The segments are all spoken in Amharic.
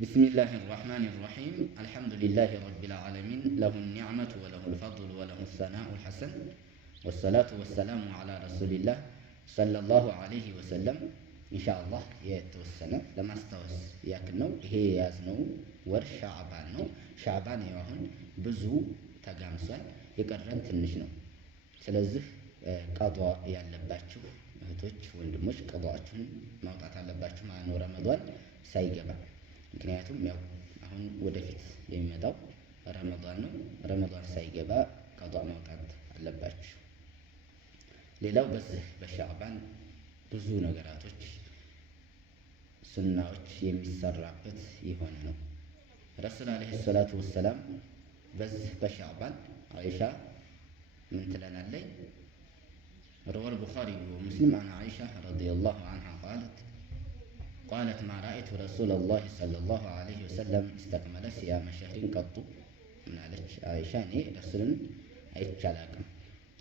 بسم الله الرحمن الرحيم الحمد لله رب العالمين له النعمة وله الفضل وله الثناء الحسن والصلاة والسلام على رسول الله صلى الله عليه وسلم إن شاء الله የተወሰነ ለማስታወስ ያክል ነው። ይሄ የያዝነው ወር ሻዕባን ነው። ሻዕባን አሁን ብዙ ተጋምሷል፣ የቀረን ትንሽ ነው። ስለዚህ ቀዷ ያለባችሁ እህቶች ወንድሞች ቀዷችሁን ማውጣት አለባችሁ ማለት ነው፣ ረመዷን ሳይገባ። ምክንያቱም ያው አሁን ወደፊት የሚመጣው ረመዷን ነው። ረመዷን ሳይገባ ቀዷ ማውጣት አለባችሁ። ሌላው በዚህ በሻዕባን ብዙ ነገራቶች ሱናዎች የሚሰራበት የሆነ ነው። ረሱል አለይሂ ሰላቱ ወሰላም በዚህ በሻዕባን አይሻ ምን ትለናለች? روى البخاري ومسلم عن عائشة رضي الله عنها قالت ما رأيت رسول الله صلى الله عليه وسلم استكمل صيام شهر قط. من عليك عائشة رسول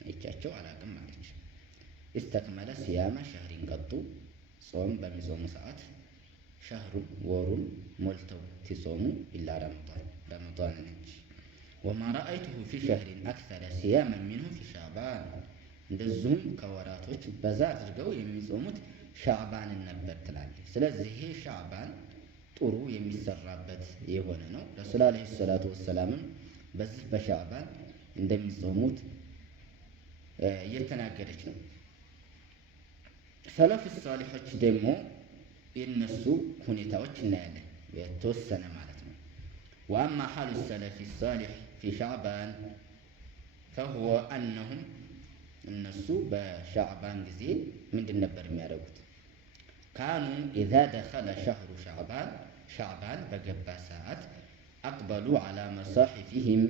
አይቻቸው አላቅም ማለች። استكمل صيام شهر قط ጾም በሚጾሙ ሰዓት ሸህሩን ወሩን ሞልተው ሲጾሙ ኢላ ረመዷን ነች። وما رأيته في شهر أكثر صياما منه في شعبان እንደዚሁም ከወራቶች በዛ አድርገው የሚጾሙት ሻዕባንን ነበር ትላለች። ስለዚህ ይሄ ሻዕባን ጥሩ የሚሰራበት የሆነ ነው። ረሱል አለይሂ ሰላቱ ወሰላምም በዚህ በሻዕባን እንደሚጾሙት እየተናገረች ነው። ሰለፍ ሷሊሖች ደግሞ የነሱ ሁኔታዎች እናያለን የተወሰነ ማለት ነው። ወአማ ሐሉ ሰለፊ ሷሊሕ ፊ ሻዕባን ፈሁወ አነሁም እነሱ በሻዕባን ጊዜ ምንድን ነበር የሚያደርጉት? ካኑ ኢዛ ደኸለ ሸህሩ ሻዕባን በገባ ሰዓት አቅበሉ ዐላ መሳሒፊሂም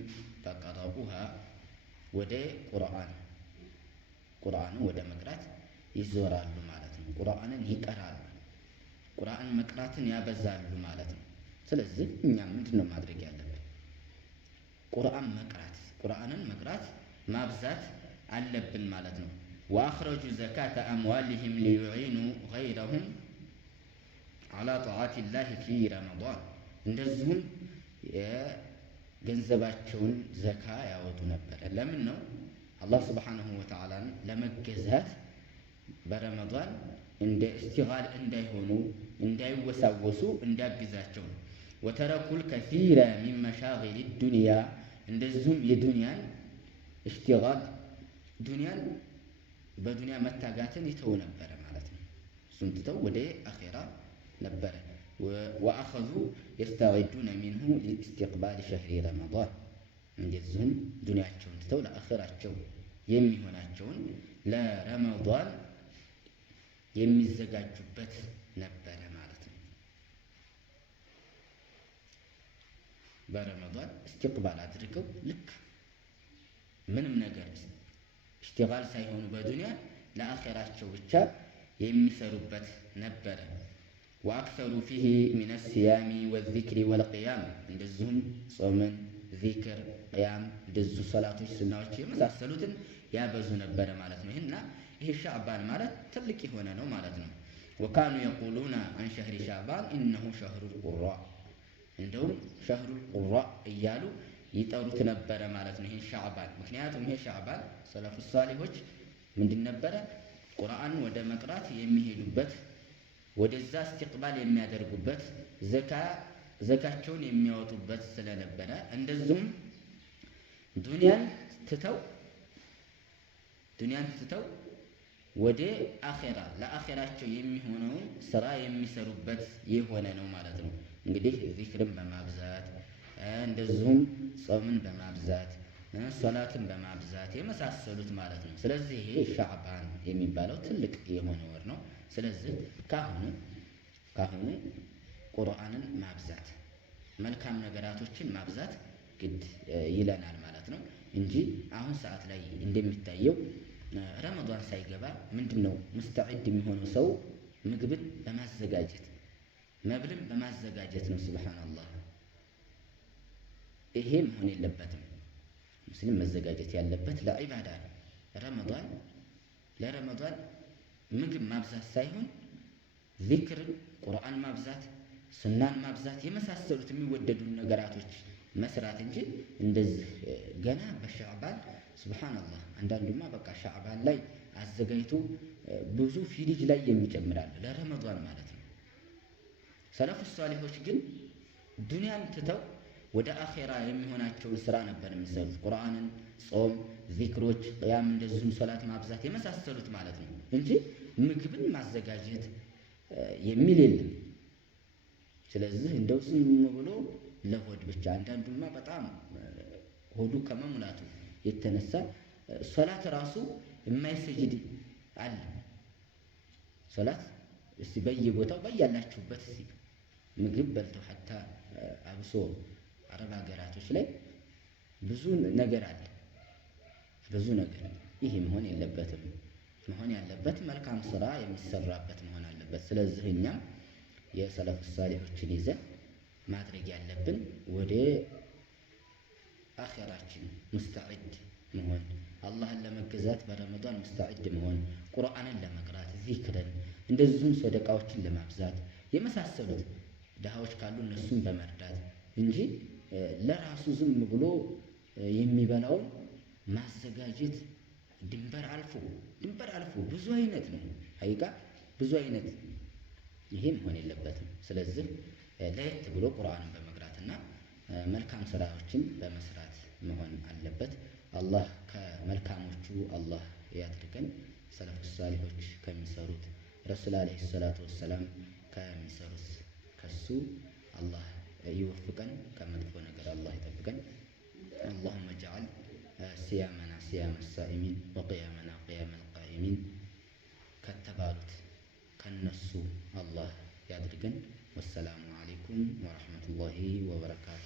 ፈቀረኡሃ ወደ ቁርአንን ወደ መቅራት ይዞራሉ ማለት ነው። ቁርአንን ይቀራሉ፣ ቁርአን መቅራትን ያበዛሉ ማለት ነው። ስለዚህ እኛም ምንድን ነው ማድረግ ያለብን? ቁርአንን መቅራት ማብዛት አለብን ማለት ነው። ወአኽረጁ ዘካተ አምዋሊሂም ሊዩዒኑ ገይረሁም ዐላ ጧዓቲላሂ ፊ ረመዷን እንደዚሁም የገንዘባቸውን ዘካ ያወጡ ነበረ። ለምን ነው? አላህ ስብሓነሁ ወተዓላን ለመገዛት በረመዷን እንደ እስቲጋል እንዳይሆኑ እንዳይወሳወሱ እንዲያግዛቸው ነው። ወተረኩል ከሲረ ሚን መሻጊል ዱንያ እንደዚሁም የዱንያን እስቲጋል በዱንያ መታጋትን ይተው ነበረ ማለት ነው። እሱን ትተው ወደ አኼራ ነበረ። ወአኸዙ የስተዒዱነ ሚንሁ ሊእስቲቅባል ሸህሪ ረመዷን እንደዚሁም ዱንያቸውን ትተው ለአኼራቸው የሚሆናቸውን ለረመዷን የሚዘጋጁበት ነበረ ማለት ነው። በረመዷን እስቲቅባል አድርገው ልክ ምንም ነገር ኢሽቲጋል ሳይሆኑ በዱንያ ለአኼራቸው ብቻ የሚሰሩበት ነበረ። ወአክሰሩ ፊሂ ሚነ ሲያሚ ወዚክሪ ወልቅያም እንደዚሁም ጾምን፣ ዚክር፣ ቅያም እንደዚሁ ሰላቶች፣ ሱናዎች የመሳሰሉትን ያበዙ ነበረ ማለት ነው። ይሄ ሻዕባን ማለት ትልቅ የሆነ ነው ማለት ነው። ወካኑ የቁሉና አን ሸህሪ ሻዕባን ኢነሁ ሸህሩል ቁራ እንደውም ሸህሩል ቁራ እያሉ ይጠሩት ነበረ ማለት ነው ይሄን ሻዕባን። ምክንያቱም ይሄ ሻዕባን ሰለፉ ሷሊሖች ምንድን ነበረ? ቁርአን ወደ መቅራት የሚሄዱበት ወደዛ እስቲቅባል የሚያደርጉበት ዘካቸውን የሚያወጡበት ስለነበረ እንደዚሁም ዱንያን ትተው ወደ አኼራ ለአኼራቸው የሚሆነውን ስራ የሚሰሩበት የሆነ ነው ማለት ነው። እንግዲህ ዚክርን በማብዛት እንደዚሁም ጾምን በማብዛት ሶላትን በማብዛት የመሳሰሉት ማለት ነው። ስለዚህ ይሄ ሻዕባን የሚባለው ትልቅ የሆነ ወር ነው። ስለዚህ ካሁኑ ቁርአንን ማብዛት መልካም ነገራቶችን ማብዛት ግድ ይለናል ማለት ነው እንጂ አሁን ሰዓት ላይ እንደሚታየው ረመዷን ሳይገባ ምንድን ነው ሙስተዒድ የሚሆነው ሰው ምግብን በማዘጋጀት መብልን በማዘጋጀት ነው። ሱብሃነላህ ይሄ መሆን የለበትም። ሙስሊም መዘጋጀት ያለበት ለዒባዳ ነው። ለረመዷን ምግብ ማብዛት ሳይሆን ዚክርን፣ ቁርአን ማብዛት፣ ሱናን ማብዛት የመሳሰሉት የሚወደዱ ነገራቶች መስራት እንጂ እንደዚህ ገና በሻዕባን ሱብሃንአላህ። አንዳንዱማ በቃ ሻዕባን ላይ አዘጋጅቶ ብዙ ፊሪጅ ላይ የሚጨምራል ለረመዷን ማለት ነው። ሰለፉ ሷሊሆች ግን ዱንያን ትተው ወደ አኼራ የሚሆናቸውን ስራ ነበር የሚሰሩት። ቁርአንን፣ ጾም፣ ዚክሮች፣ ቅያም፣ እንደዚሁም ሶላት ማብዛት የመሳሰሉት ማለት ነው እንጂ ምግብን ማዘጋጀት የሚል የለም። ስለዚህ እንደው ዝም ብሎ ለሆድ ብቻ አንዳንዱማ በጣም ሆዱ ከመሙላቱ የተነሳ ሶላት ራሱ የማይሰጅድ አለ። ሶላት እስቲ በየቦታው በያላችሁበት እስቲ ምግብ በልተው ሐታ አብሶ አረብ ሀገራቶች ላይ ብዙ ነገር አለ፣ ብዙ ነገር። ይህ መሆን የለበትም። መሆን ያለበት መልካም ስራ የሚሰራበት መሆን አለበት። ስለዚህ እኛም የሰለፍ ሷሊሆችን ይዘን ማድረግ ያለብን ወደ አኼራችን ሙስተዒድ መሆን፣ አላህን ለመገዛት በረመዷን ሙስተዒድ መሆን፣ ቁርአንን ለመቅራት፣ ዚክርን፣ እንደዚሁም ሰደቃዎችን ለማብዛት የመሳሰሉት ድሃዎች ካሉ እነሱን በመርዳት እንጂ ለራሱ ዝም ብሎ የሚበላውን ማዘጋጀት ድንበር አልፎ ብዙ አይነት ነው ሀቂቃ ብዙ አይነት። ይሄ መሆን የለበትም። ስለዚህ ለየት ብሎ ቁርአንን በመቅራትና መልካም ስራዎችን በመስራት መሆን አለበት። አላህ ከመልካሞቹ አላህ ያድርገን። ሰለፉ ሷሊሆች ከሚሰሩት ረሱል አለይሂ ሰላቱ ወሰላም ከሚሰሩት ከሱ አላህ ይወፍቀን፣ ከመጥፎ ነገር አላህ ይጠብቀን። اللهم اجعل صيامنا صيام الصائمين وقيامنا قيام القائمين ከተባሉት ከነሱ አላህ ያድርገን። ወሰላሙ አለይኩም ወረሕመቱላሂ ወበረካቱ።